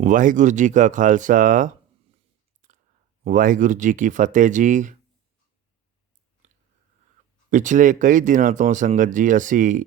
ਵਾਹਿਗੁਰੂ ਜੀ ਕਾ ਖਾਲਸਾ ਵਾਹਿਗੁਰੂ ਜੀ ਕੀ ਫਤਿਹ ਜੀ। ਪਿਛਲੇ ਕਈ ਦਿਨਾਂ ਤੋਂ ਸੰਗਤ ਜੀ ਅਸੀਂ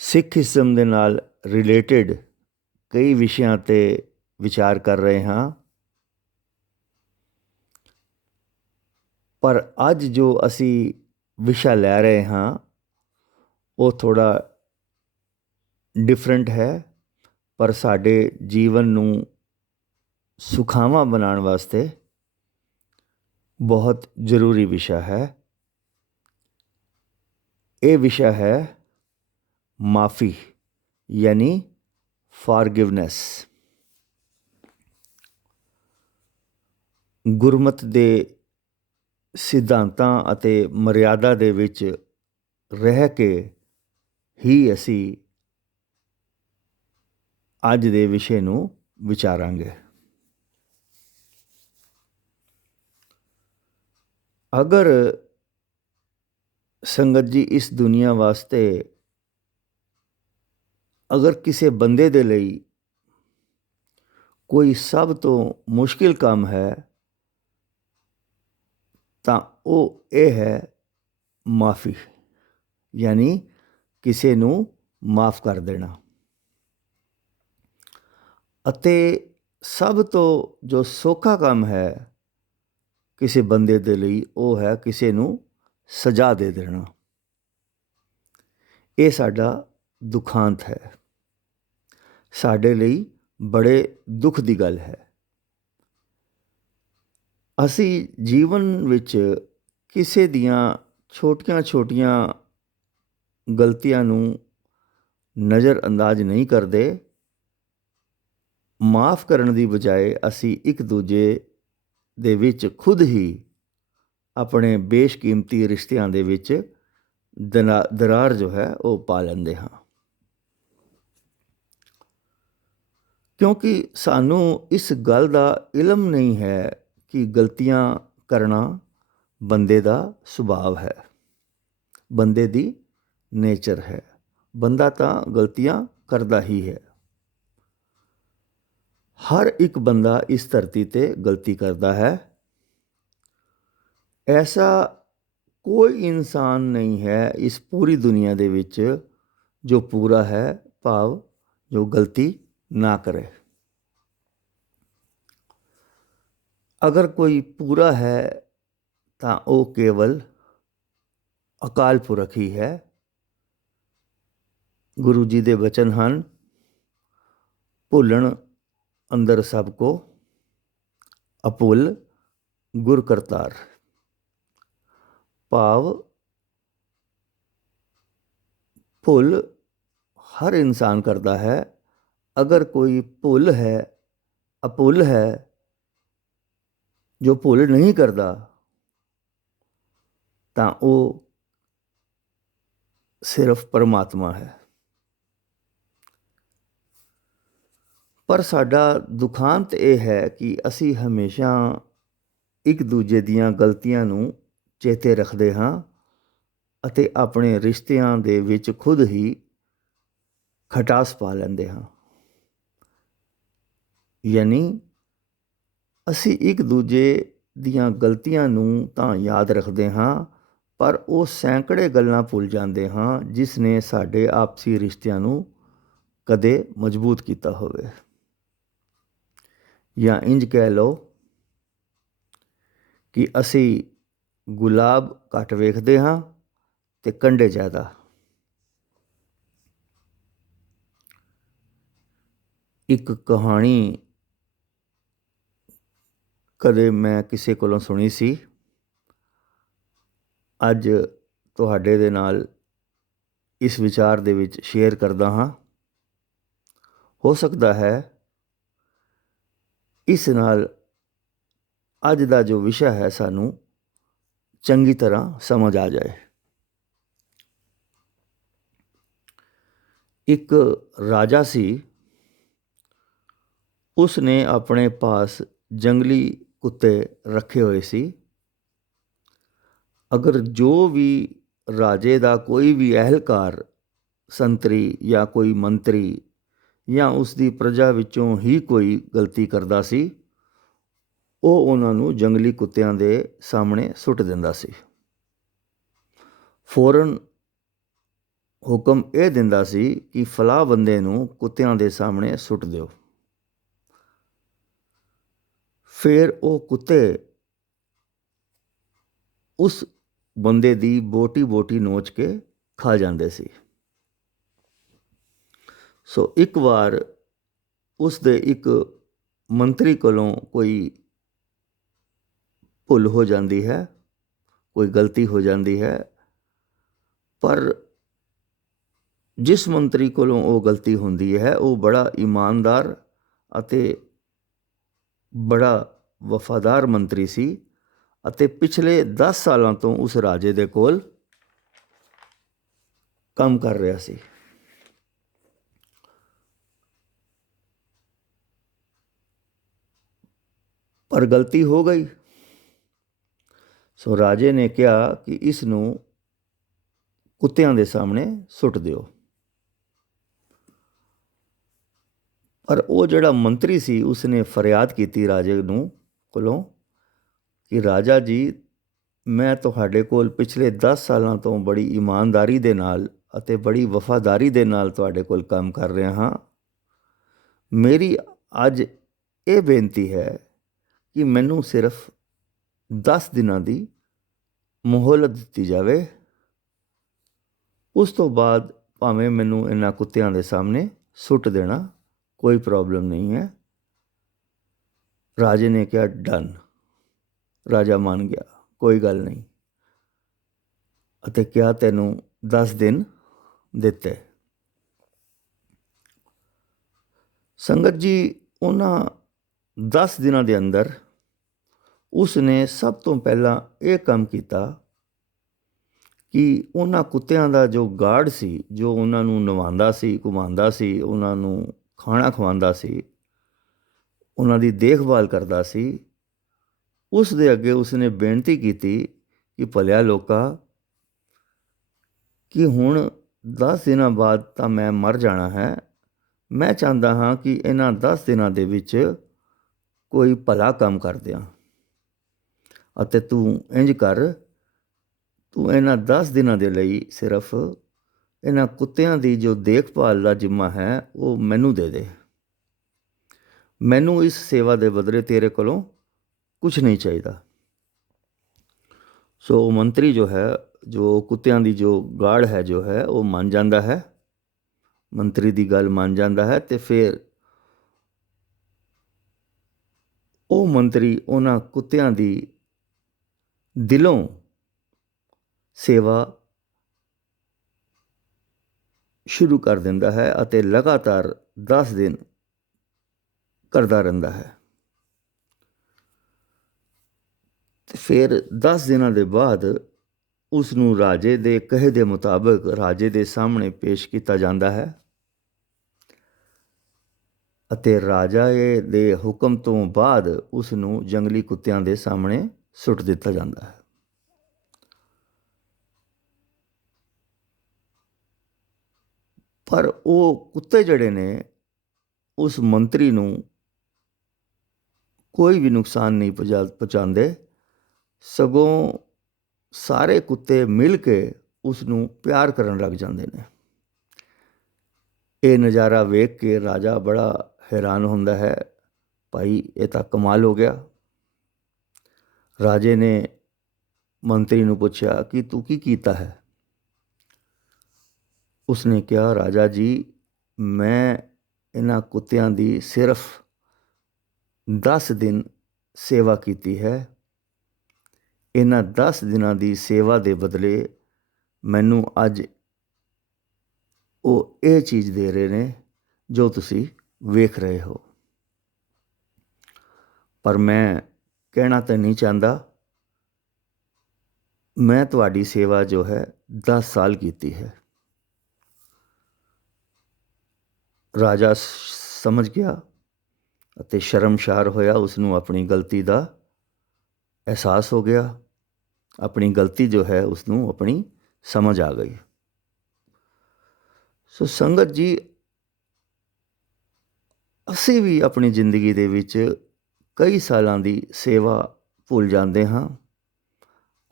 ਸਿੱਖੀਜ਼ਮ ਦੇ ਨਾਲ ਰਿਲੇਟਡ ਕਈ ਵਿਸ਼ਿਆਂ 'ਤੇ ਵਿਚਾਰ ਕਰ ਰਹੇ ਹਾਂ, ਪਰ ਅੱਜ ਜੋ ਅਸੀਂ ਵਿਸ਼ਾ ਲੈ ਰਹੇ ਹਾਂ ਉਹ ਥੋੜ੍ਹਾ ਡਿਫਰੈਂਟ ਹੈ, ਪਰ ਸਾਡੇ ਜੀਵਨ ਨੂੰ ਸੁਖਾਵਾਂ ਬਣਾਉਣ ਵਾਸਤੇ ਬਹੁਤ ਜ਼ਰੂਰੀ ਵਿਸ਼ਾ ਹੈ। ਇਹ ਵਿਸ਼ਾ ਹੈ ਮਾਫੀ, ਯਾਨੀ ਫਾਰਗਿਵਨੈਸ। ਗੁਰਮਤ ਦੇ ਸਿਧਾਂਤਾਂ ਅਤੇ ਮਰਿਆਦਾ ਦੇ ਵਿੱਚ ਰਹਿ ਕੇ ਹੀ ਅਸੀਂ ਅੱਜ ਦੇ ਵਿਸ਼ੇ ਨੂੰ ਵਿਚਾਰਾਂਗੇ। ਅਗਰ ਸੰਗਤ ਜੀ ਇਸ ਦੁਨੀਆ ਵਾਸਤੇ ਅਗਰ ਕਿਸੇ ਬੰਦੇ ਦੇ ਲਈ ਕੋਈ ਸਭ ਤੋਂ ਮੁਸ਼ਕਿਲ ਕੰਮ ਹੈ ਤਾਂ ਉਹ ਇਹ ਹੈ ਮਾਫੀ, ਯਾਨੀ ਕਿਸੇ ਨੂੰ ਮਾਫ ਕਰ ਦੇਣਾ। ਅਤੇ ਸਭ ਤੋਂ ਜੋ ਸੌਖਾ ਕੰਮ ਹੈ ਕਿਸੇ ਬੰਦੇ ਦੇ ਲਈ ਉਹ ਹੈ ਕਿਸੇ ਨੂੰ ਸਜ਼ਾ ਦੇ ਦੇਣਾ। ਇਹ ਸਾਡਾ ਦੁਖਾਂਤ ਹੈ, ਸਾਡੇ ਲਈ ਬੜੇ ਦੁੱਖ ਦੀ ਗੱਲ ਹੈ। ਅਸੀਂ ਜੀਵਨ ਵਿੱਚ ਕਿਸੇ ਦੀਆਂ ਛੋਟੀਆਂ ਛੋਟੀਆਂ ਗਲਤੀਆਂ ਨੂੰ ਨਜ਼ਰ ਅੰਦਾਜ਼ ਨਹੀਂ ਕਰਦੇ। ਮਾਫ ਕਰਨ ਦੀ ਬਜਾਏ ਅਸੀਂ ਇੱਕ ਦੂਜੇ ਦੇ ਵਿੱਚ ਖੁਦ ਹੀ ਆਪਣੇ ਬੇਸ਼ਕੀਮਤੀ ਰਿਸ਼ਤਿਆਂ ਦੇ ਵਿੱਚ ਦਰਾਰ ਜੋ ਹੈ ਉਹ ਪਾ ਲੈਂਦੇ ਹਾਂ, ਕਿਉਂਕਿ ਸਾਨੂੰ ਇਸ ਗੱਲ ਦਾ ਇਲਮ ਨਹੀਂ ਹੈ ਕਿ ਗਲਤੀਆਂ ਕਰਨਾ ਬੰਦੇ ਦਾ ਸੁਭਾਅ ਹੈ, ਬੰਦੇ ਦੀ ਨੇਚਰ ਹੈ। ਬੰਦਾ ਤਾਂ ਗਲਤੀਆਂ ਕਰਦਾ ਹੀ ਹੈ। ਹਰ ਇੱਕ ਬੰਦਾ ਇਸ ਧਰਤੀ 'ਤੇ ਗਲਤੀ ਕਰਦਾ ਹੈ। ਐਸਾ ਕੋਈ ਇਨਸਾਨ ਨਹੀਂ ਹੈ ਇਸ ਪੂਰੀ ਦੁਨੀਆ ਦੇ ਵਿੱਚ ਜੋ ਪੂਰਾ ਹੈ, ਭਾਵ ਜੋ ਗਲਤੀ ਨਾ ਕਰੇ। ਅਗਰ ਕੋਈ ਪੂਰਾ ਹੈ ਤਾਂ ਉਹ ਕੇਵਲ ਅਕਾਲ ਪੁਰਖ ਹੀ ਹੈ। ਗੁਰੂ ਜੀ ਦੇ ਬਚਨ ਹਨ, ਭੁੱਲਣ ਅੰਦਰ ਸਭ ਕੋ ਅਭੁੱਲ ਗੁਰ ਕਰਤਾਰ। ਭਾਵ ਭੁੱਲ ਹਰ ਇਨਸਾਨ ਕਰਦਾ ਹੈ। ਅਗਰ ਕੋਈ ਭੁੱਲ ਹੈ, ਅਭੁੱਲ ਹੈ, ਜੋ ਭੁੱਲ ਨਹੀਂ ਕਰਦਾ ਤਾਂ ਉਹ ਸਿਰਫ ਪਰਮਾਤਮਾ ਹੈ। ਪਰ ਸਾਡਾ ਦੁਖਾਂਤ ਇਹ ਹੈ ਕਿ ਅਸੀਂ ਹਮੇਸ਼ਾ ਇੱਕ ਦੂਜੇ ਦੀਆਂ ਗਲਤੀਆਂ ਨੂੰ ਚੇਤੇ ਰੱਖਦੇ ਹਾਂ ਅਤੇ ਆਪਣੇ ਰਿਸ਼ਤਿਆਂ ਦੇ ਵਿੱਚ ਖੁਦ ਹੀ ਖਟਾਸ ਪਾ ਲੈਂਦੇ ਹਾਂ। ਯਾਨੀ ਅਸੀਂ ਇੱਕ ਦੂਜੇ ਦੀਆਂ ਗਲਤੀਆਂ ਨੂੰ ਤਾਂ ਯਾਦ ਰੱਖਦੇ ਹਾਂ, ਪਰ ਉਹ ਸੈਂਕੜੇ ਗੱਲਾਂ ਭੁੱਲ ਜਾਂਦੇ ਹਾਂ ਜਿਸ ਨੇ ਸਾਡੇ ਆਪਸੀ ਰਿਸ਼ਤਿਆਂ ਨੂੰ ਕਦੇ ਮਜ਼ਬੂਤ ਕੀਤਾ ਹੋਵੇ। ਜਾਂ ਇੰਜ ਕਹਿ ਲਓ ਕਿ ਅਸੀਂ ਗੁਲਾਬ ਘੱਟ ਵੇਖਦੇ ਹਾਂ ਤੇ ਕੰਡੇ ਜ਼ਿਆਦਾ। ਇੱਕ ਕਹਾਣੀ ਕਦੇ ਮੈਂ ਕਿਸੇ ਕੋਲੋਂ ਸੁਣੀ ਸੀ, ਅੱਜ ਤੁਹਾਡੇ ਦੇ ਨਾਲ ਇਸ ਵਿਚਾਰ ਦੇ ਵਿੱਚ ਸ਼ੇਅਰ ਕਰਦਾ ਹਾਂ। ਹੋ ਸਕਦਾ ਹੈ ਇਸ ਨਾਲ ਅੱਜ ਦਾ ਜੋ ਵਿਸ਼ਾ ਹੈ ਸਾਨੂੰ ਚੰਗੀ ਤਰ੍ਹਾਂ ਸਮਝ ਆ ਜਾਏ। ਇੱਕ ਰਾਜਾ ਸੀ, ਉਸ ਨੇ ਆਪਣੇ ਪਾਸ ਜੰਗਲੀ ਕੁੱਤੇ ਰੱਖੇ ਹੋਏ ਸੀ। ਅਗਰ ਜੋ ਵੀ ਰਾਜੇ ਦਾ ਕੋਈ ਵੀ ਅਹਿਲਕਾਰ, ਸੰਤਰੀ ਜਾਂ ਕੋਈ ਮੰਤਰੀ ਜਾਂ ਉਸ ਦੀ ਪ੍ਰਜਾ ਵਿੱਚੋਂ ਹੀ ਕੋਈ ਗਲਤੀ ਕਰਦਾ ਸੀ, ਉਹ ਉਹਨਾਂ ਨੂੰ ਜੰਗਲੀ ਕੁੱਤਿਆਂ ਦੇ ਸਾਹਮਣੇ ਸੁੱਟ ਦਿੰਦਾ ਸੀ। ਫੌਰਨ ਹੁਕਮ ਇਹ ਦਿੰਦਾ ਸੀ ਕਿ ਫਲਾਹ ਬੰਦੇ ਨੂੰ ਕੁੱਤਿਆਂ ਦੇ ਸਾਹਮਣੇ ਸੁੱਟ ਦਿਓ। ਫਿਰ ਉਹ ਕੁੱਤੇ ਉਸ ਬੰਦੇ ਦੀ ਬੋਟੀ ਬੋਟੀ ਨੋਚ ਕੇ ਖਾ ਜਾਂਦੇ ਸੀ। ਸੋ ਇੱਕ ਵਾਰ ਉਸ ਦੇ ਇੱਕ ਮੰਤਰੀ ਕੋਲੋਂ ਕੋਈ ਭੁੱਲ ਹੋ ਜਾਂਦੀ ਹੈ, ਕੋਈ ਗਲਤੀ ਹੋ ਜਾਂਦੀ ਹੈ, ਪਰ ਜਿਸ ਮੰਤਰੀ ਕੋਲੋਂ ਉਹ ਗਲਤੀ ਹੁੰਦੀ ਹੈ ਉਹ ਬੜਾ ਇਮਾਨਦਾਰ ਅਤੇ ਬੜਾ ਵਫਾਦਾਰ ਮੰਤਰੀ ਸੀ ਅਤੇ ਪਿਛਲੇ 10 ਸਾਲਾਂ ਤੋਂ ਉਸ ਰਾਜੇ ਦੇ ਕੋਲ ਕੰਮ ਕਰ ਰਿਹਾ ਸੀ। ਪਰ ਗਲਤੀ ਹੋ ਗਈ। ਸੋ ਰਾਜੇ ਨੇ ਕਿਹਾ ਕਿ ਇਸ ਨੂੰ ਕੁੱਤਿਆਂ ਦੇ ਸਾਹਮਣੇ ਸੁੱਟ ਦਿਓ। ਪਰ ਉਹ ਜਿਹੜਾ ਮੰਤਰੀ ਸੀ ਉਸਨੇ ਫਰਿਆਦ ਕੀਤੀ ਰਾਜੇ ਨੂੰ ਕੋਲੋਂ ਕਿ ਰਾਜਾ ਜੀ, ਮੈਂ ਤੁਹਾਡੇ ਕੋਲ ਪਿਛਲੇ 10 ਸਾਲਾਂ ਤੋਂ ਬੜੀ ਇਮਾਨਦਾਰੀ ਦੇ ਨਾਲ ਅਤੇ ਬੜੀ ਵਫਾਦਾਰੀ ਦੇ ਨਾਲ ਤੁਹਾਡੇ ਕੋਲ ਕੰਮ ਕਰ ਰਿਹਾ ਹਾਂ। ਮੇਰੀ ਅੱਜ ਇਹ ਬੇਨਤੀ ਹੈ ਕਿ ਮੈਨੂੰ ਸਿਰਫ 10 ਦਿਨਾਂ ਦੀ ਮੁਹਲਤ ਦਿੱਤੀ ਜਾਵੇ। ਉਸ ਤੋਂ ਬਾਅਦ ਭਾਵੇਂ ਮੈਨੂੰ ਇਹਨਾਂ ਕੁੱਤਿਆਂ ਦੇ ਸਾਹਮਣੇ ਸੁੱਟ ਦੇਣਾ, ਕੋਈ ਪ੍ਰੋਬਲਮ ਨਹੀਂ ਹੈ। ਰਾਜੇ ਨੇ ਕਿਹਾ ਡਨ। ਰਾਜਾ ਮੰਨ ਗਿਆ, ਕੋਈ ਗੱਲ ਨਹੀਂ, ਅਤੇ ਕਿਹਾ ਤੈਨੂੰ 10 ਦਿਨ ਦਿੱਤੇ। ਸੰਗਤ ਜੀ, ਉਹਨਾਂ 10 ਦਿਨਾਂ ਦੇ ਅੰਦਰ ਉਸ ਨੇ ਸਭ ਤੋਂ ਪਹਿਲਾਂ ਇਹ ਕੰਮ ਕੀਤਾ ਕਿ ਉਹਨਾਂ ਕੁੱਤਿਆਂ ਦਾ ਜੋ ਗਾਰਡ ਸੀ, ਜੋ ਉਹਨਾਂ ਨੂੰ ਨਵਾਉਂਦਾ ਸੀ, ਘੁਮਾਉਂਦਾ ਸੀ, ਉਹਨਾਂ ਨੂੰ ਖਾਣਾ ਖਵਾਉਂਦਾ ਸੀ, ਉਹਨਾਂ ਦੀ ਦੇਖਭਾਲ ਕਰਦਾ ਸੀ, ਉਸ ਦੇ ਅੱਗੇ ਉਸਨੇ ਬੇਨਤੀ ਕੀਤੀ ਕਿ ਭਲਿਆ ਲੋਕਾ, ਕਿ ਹੁਣ 10 ਦਿਨਾਂ ਬਾਅਦ ਤਾਂ ਮੈਂ ਮਰ ਜਾਣਾ ਹੈ। ਮੈਂ ਚਾਹੁੰਦਾ ਹਾਂ ਕਿ ਇਹਨਾਂ 10 ਦਿਨਾਂ ਦੇ ਵਿੱਚ ਕੋਈ ਭਲਾ ਕੰਮ ਕਰ ਦਿਆਂ, ਅਤੇ ਤੂੰ ਇੰਝ ਕਰ, ਤੂੰ ਇਹਨਾਂ 10 ਦਿਨਾਂ ਦੇ ਲਈ ਸਿਰਫ ਇਹਨਾਂ ਕੁੱਤਿਆਂ ਦੀ ਜੋ ਦੇਖਭਾਲ ਦਾ ਜ਼ਿੰਮਾ ਹੈ ਉਹ ਮੈਨੂੰ ਦੇ ਦੇ। ਮੈਨੂੰ ਇਸ ਸੇਵਾ ਦੇ ਬਦਲੇ ਤੇਰੇ ਕੋਲੋਂ ਕੁਛ ਨਹੀਂ ਚਾਹੀਦਾ। ਸੋ ਮੰਤਰੀ ਜੋ ਹੈ, ਜੋ ਕੁੱਤਿਆਂ ਦੀ ਜੋ ਗਾਰਡ ਹੈ ਜੋ ਹੈ, ਉਹ ਮੰਨ ਜਾਂਦਾ ਹੈ, ਮੰਤਰੀ ਦੀ ਗੱਲ ਮੰਨ ਜਾਂਦਾ ਹੈ। ਅਤੇ ਫਿਰ ਉਹ ਮੰਤਰੀ ਉਹਨਾਂ ਕੁੱਤਿਆਂ ਦੀ ਦਿਲੋਂ ਸੇਵਾ ਸ਼ੁਰੂ ਕਰ ਦਿੰਦਾ ਹੈ ਅਤੇ ਲਗਾਤਾਰ 10 ਦਿਨ ਕਰਦਾ ਰਹਿੰਦਾ ਹੈ। ਤੇ ਫਿਰ 10 ਦਿਨਾਂ ਦੇ ਬਾਅਦ ਉਸ ਨੂੰ ਰਾਜੇ ਦੇ ਕਹੇ ਦੇ ਮੁਤਾਬਕ ਰਾਜੇ ਦੇ ਸਾਹਮਣੇ ਪੇਸ਼ ਕੀਤਾ ਜਾਂਦਾ ਹੈ, ਅਤੇ ਰਾਜਾ ਦੇ ਹੁਕਮ ਤੋਂ ਬਾਅਦ ਉਸ ਨੂੰ ਜੰਗਲੀ ਕੁੱਤਿਆਂ ਦੇ ਸਾਹਮਣੇ ਸੁੱਟ ਦਿੱਤਾ ਜਾਂਦਾ ਹੈ। ਪਰ ਉਹ ਕੁੱਤੇ ਜਿਹੜੇ ਨੇ ਉਸ ਮੰਤਰੀ ਨੂੰ ਕੋਈ ਵੀ ਨੁਕਸਾਨ ਨਹੀਂ ਪਹੁੰਚਾਉਂਦੇ, ਸਗੋਂ ਸਾਰੇ ਕੁੱਤੇ ਮਿਲ ਕੇ ਉਸ ਨੂੰ ਪਿਆਰ ਕਰਨ ਲੱਗ ਜਾਂਦੇ ਨੇ। ਇਹ ਨਜ਼ਾਰਾ ਵੇਖ ਕੇ ਰਾਜਾ ਬੜਾ ਹੈਰਾਨ ਹੁੰਦਾ ਹੈ, ਭਾਈ ਇਹ ਤਾਂ ਕਮਾਲ ਹੋ ਗਿਆ। ਰਾਜੇ ਨੇ ਮੰਤਰੀ ਨੂੰ ਪੁੱਛਿਆ ਕਿ ਤੂੰ ਕੀ ਕੀਤਾ ਹੈ। ਉਸਨੇ ਕਿਹਾ, ਰਾਜਾ ਜੀ, ਮੈਂ ਇਹਨਾਂ ਕੁੱਤਿਆਂ ਦੀ ਸਿਰਫ 10 ਦਿਨ ਸੇਵਾ ਕੀਤੀ ਹੈ। ਇਹਨਾਂ 10 ਦਿਨਾਂ ਦੀ ਸੇਵਾ ਦੇ ਬਦਲੇ ਮੈਨੂੰ ਅੱਜ ਉਹ ਇਹ ਚੀਜ਼ ਦੇ ਰਹੇ ਨੇ ਜੋ ਤੁਸੀਂ ਵੇਖ ਰਹੇ ਹੋ। ਪਰ ਮੈਂ ਕਹਿਣਾ ਤਾਂ ਨਹੀਂ ਚਾਹੁੰਦਾ, ਮੈਂ ਤੁਹਾਡੀ ਸੇਵਾ ਜੋ ਹੈ 10 ਸਾਲ ਕੀਤੀ ਹੈ। ਰਾਜਾ ਸਮਝ ਗਿਆ ਅਤੇ ਸ਼ਰਮਸ਼ਾਰ ਹੋਇਆ। ਉਸਨੂੰ ਆਪਣੀ ਗਲਤੀ ਦਾ ਅਹਿਸਾਸ ਹੋ ਗਿਆ, ਆਪਣੀ ਗਲਤੀ ਜੋ ਹੈ ਉਸਨੂੰ ਆਪਣੀ ਸਮਝ ਆ ਗਈ। ਸੋ ਸੰਗਤ ਜੀ, ਅਸੀਂ ਵੀ ਆਪਣੀ ਜ਼ਿੰਦਗੀ ਦੇ ਵਿੱਚ ਕਈ ਸਾਲਾਂ ਦੀ ਸੇਵਾ ਭੁੱਲ ਜਾਂਦੇ ਹਾਂ।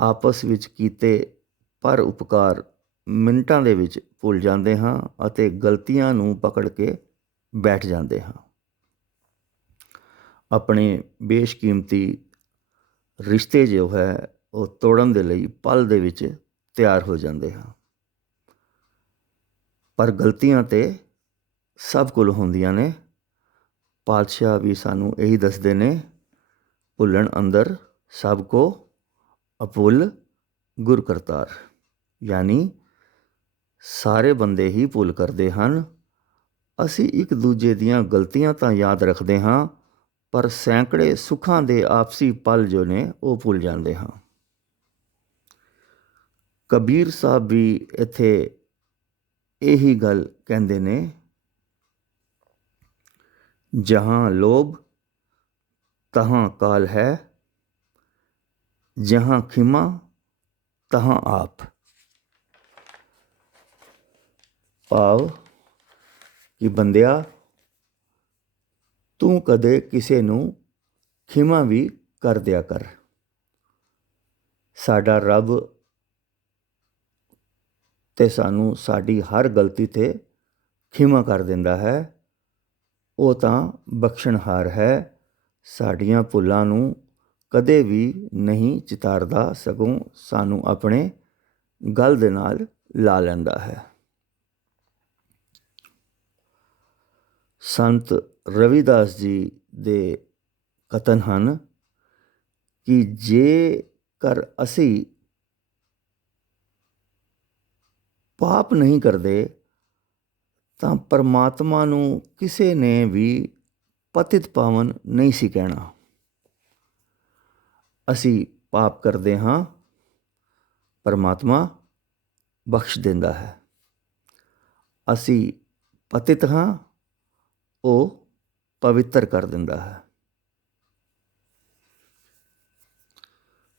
ਆਪਸ ਵਿੱਚ ਕੀਤੇ ਪਰ ਉਪਕਾਰ ਮਿੰਟਾਂ ਦੇ ਵਿੱਚ ਭੁੱਲ ਜਾਂਦੇ ਹਾਂ ਅਤੇ ਗਲਤੀਆਂ ਨੂੰ ਪਕੜ ਕੇ ਬੈਠ ਜਾਂਦੇ ਹਾਂ। ਆਪਣੇ ਬੇਸ਼ਕੀਮਤੀ ਰਿਸ਼ਤੇ ਜੋ ਹੈ ਉਹ ਤੋੜਨ ਦੇ ਲਈ ਪਲ ਦੇ ਵਿੱਚ ਤਿਆਰ ਹੋ ਜਾਂਦੇ ਹਾਂ। ਪਰ ਗਲਤੀਆਂ ਤਾਂ ਸਭ ਕੋਲ ਹੁੰਦੀਆਂ ਨੇ। ਪਾਤਸ਼ਾਹ ਵੀ ਸਾਨੂੰ ਇਹੀ ਦੱਸਦੇ ਨੇ, ਭੁੱਲਣ ਅੰਦਰ ਸਭ ਕੋ ਅਭੁੱਲ ਗੁਰ ਕਰਤਾਰ। ਯਾਨੀ ਸਾਰੇ ਬੰਦੇ ਹੀ ਭੁੱਲ ਕਰਦੇ ਹਨ। ਅਸੀਂ ਇੱਕ ਦੂਜੇ ਦੀਆਂ ਗਲਤੀਆਂ ਤਾਂ ਯਾਦ ਰੱਖਦੇ ਹਾਂ, ਪਰ ਸੈਂਕੜੇ ਸੁੱਖਾਂ ਦੇ ਆਪਸੀ ਪਲ ਜੋ ਨੇ ਉਹ ਭੁੱਲ ਜਾਂਦੇ ਹਾਂ। ਕਬੀਰ ਸਾਹਿਬ ਵੀ ਇੱਥੇ ਇਹੀ ਗੱਲ ਕਹਿੰਦੇ ਨੇ, ਜਹਾਂ ਲੋਭ ਤਹਾਂ ਕਾਲ ਹੈ, ਜਹਾਂ ਖਿਮਾ ਤਹਾਂ ਆਪ। ਭਾਵ ਕਿ ਬੰਦਿਆ, ਤੂੰ ਕਦੇ ਕਿਸੇ ਨੂੰ ਖਿਮਾ ਵੀ ਕਰ ਦਿਆ ਕਰ। ਸਾਡਾ ਰੱਬ ਤੇ ਸਾਨੂੰ ਸਾਡੀ ਹਰ ਗਲਤੀ 'ਤੇ ਖਿਮਾ ਕਰ ਦਿੰਦਾ ਹੈ। ਉਹ ਤਾਂ ਬਖਸ਼ਣਹਾਰ ਹੈ। ਸਾਡੀਆਂ ਭੁੱਲਾਂ ਨੂੰ ਕਦੇ ਵੀ ਨਹੀਂ ਚਿਤਾਰਦਾ, ਸਗੋਂ ਸਾਨੂੰ ਆਪਣੇ ਗਲ ਦੇ ਨਾਲ ਲਾ ਲੈਂਦਾ ਹੈ। ਸੰਤ ਰਵਿਦਾਸ ਜੀ ਦੇ ਕਥਨ ਹਨ ਕਿ ਜੇਕਰ ਅਸੀਂ ਪਾਪ ਨਹੀਂ ਕਰਦੇ ਤਾਂ ਪਰਮਾਤਮਾ ਨੂੰ ਕਿਸੇ ਨੇ ਵੀ ਪਤਿਤ ਪਾਵਨ ਨਹੀਂ ਸੀ ਕਹਿਣਾ। ਅਸੀਂ ਪਾਪ ਕਰਦੇ ਹਾਂ, ਪਰਮਾਤਮਾ ਬਖਸ਼ ਦਿੰਦਾ ਹੈ। ਅਸੀਂ ਪਤਿਤ ਹਾਂ, ਉਹ ਪਵਿੱਤਰ ਕਰ ਦਿੰਦਾ ਹੈ।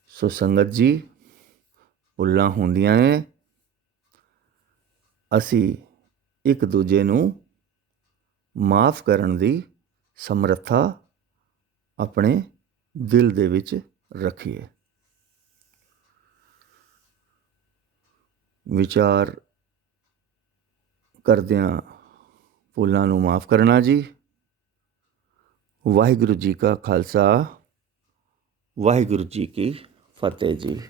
ਸੋ ਸੰਗਤ ਜੀ, ਭੁੱਲਾਂ ਹੁੰਦੀਆਂ ਨੇ। ਅਸੀਂ ਇੱਕ ਦੂਜੇ ਨੂੰ ਮਾਫ਼ ਕਰਨ ਦੀ ਸਮਰੱਥਾ ਆਪਣੇ ਦਿਲ ਦੇ ਵਿੱਚ ਰੱਖੀਏ। ਵਿਚਾਰ ਕਰਦਿਆਂ ਭੁੱਲਾਂ ਨੂੰ ਮਾਫ਼ ਕਰਨਾ ਜੀ। ਵਾਹਿਗੁਰੂ ਜੀ ਕਾ ਖਾਲਸਾ, ਵਾਹਿਗੁਰੂ ਜੀ ਕੀ ਫਤਿਹ ਜੀ।